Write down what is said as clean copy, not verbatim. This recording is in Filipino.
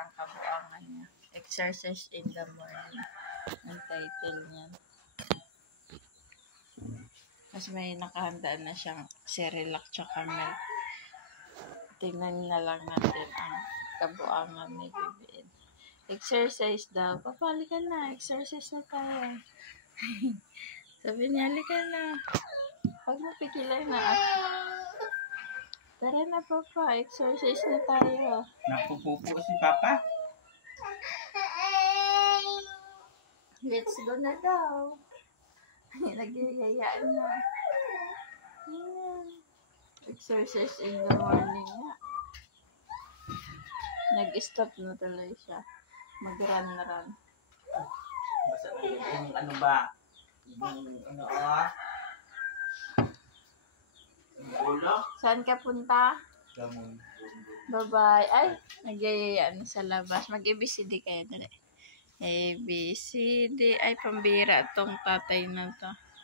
ang kabuangan niya. Exercise in the morning. Ang title niya. Mas may nakahandaan na siyang Cerelac tsaka milk. Tingnan na lang natin ang kabuangan ni Bibiin. Exercise daw. Papa, halika na. Exercise na tayo. Sabi niya, halika na. Huwag mo pigilan na ako. Tara na, Papa. Exercise na tayo. Napupupo si Papa. Let's go na daw. Nagyayayaan na. Exercise in the morning nga. Nag-stop na tuloy siya. Mag-run. Basta yung ano ba? Yung ano yung ulo? Saan ka punta? Gamon. Bye-bye. Ay, nagyayayaan sa labas. Mag-ABCD kayo dali. ABCD. Ay, pambira tong tatay na to.